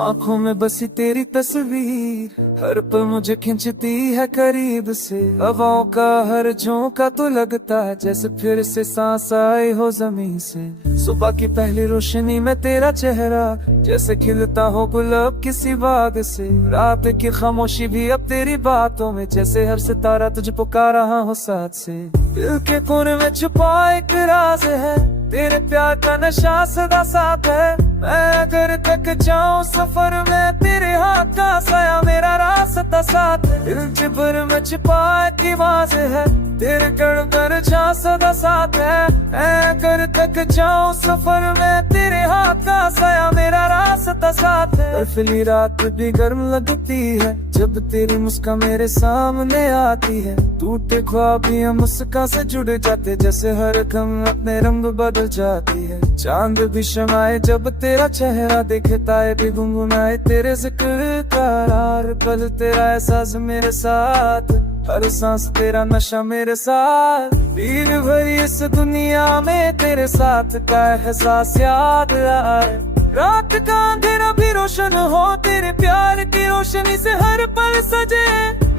आँखों में बसी तेरी तस्वीर हर पल मुझे खींचती है करीब से। हवाओं का हर झोंका तो लगता है जैसे फिर से सांस आई हो जमीन से। सुबह की पहली रोशनी में तेरा चेहरा जैसे खिलता हो गुलाब किसी बाग से। रात की खामोशी भी अब तेरी बातों में जैसे हर सितारा तुझे पुकार रहा हो साथ से। दिल के कोने में छुपा एक राज है, तेरे प्यार का नशा सदा साथ है। मैं अगर तक जाऊं सफर में तेरे हाथ का साया मेरा रास्ता साथ है। दिल भर में छिपा एक आवाज है, तेरे कण जहाँ सदा साथ है। मैं अगर तक जाऊं सफर में तेरे हाथ का साया मेरा रास्ता साथ है। बर्फीली रात भी गर्म लगती है जब तेरी मुस्कान मेरे सामने आती है। टूटे ख्वाबियां मुस्कान से जुड़ जाते जैसे हर घम अपने रंग बदल जाती है। चांद भी शमाए जब तेरा चेहरा दिखता है, भी गुनगुनाए तेरे जिक्र का। हर पल तेरा एहसास मेरे साथ, हर सांस तेरा नशा मेरे साथ। भीड़ भरी इस दुनिया में तेरे साथ का एहसास याद आए। रात का अंधेरा भी रोशन हो तेरे प्यार की रोशनी से हर पल सजे।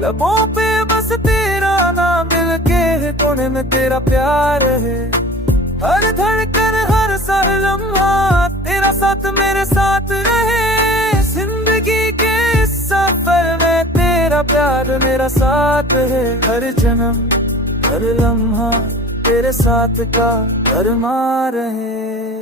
लबों पे बस तेरा नाम, दिल के कोने में तेरा प्यार है। हर धड़कन हर साल लम्हा तेरा साथ मेरे साथ रहे। जिंदगी के इस सफर में तेरा प्यार मेरा साथ है। हर जन्म हर लम्हा तेरे साथ का अरमा रहे।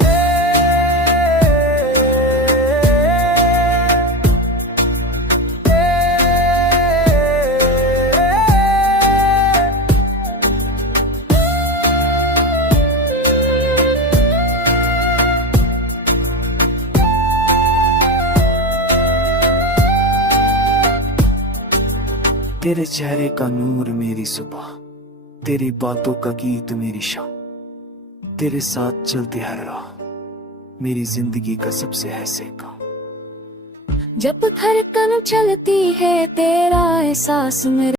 तेरे चेहरे का नूर मेरी सुबह, तेरी बातों का गीत मेरी शाम। तेरे साथ चलते हर राह मेरी जिंदगी का सबसे ऐसे काम। जब धड़कन चलती है तेरा एहसास मेरे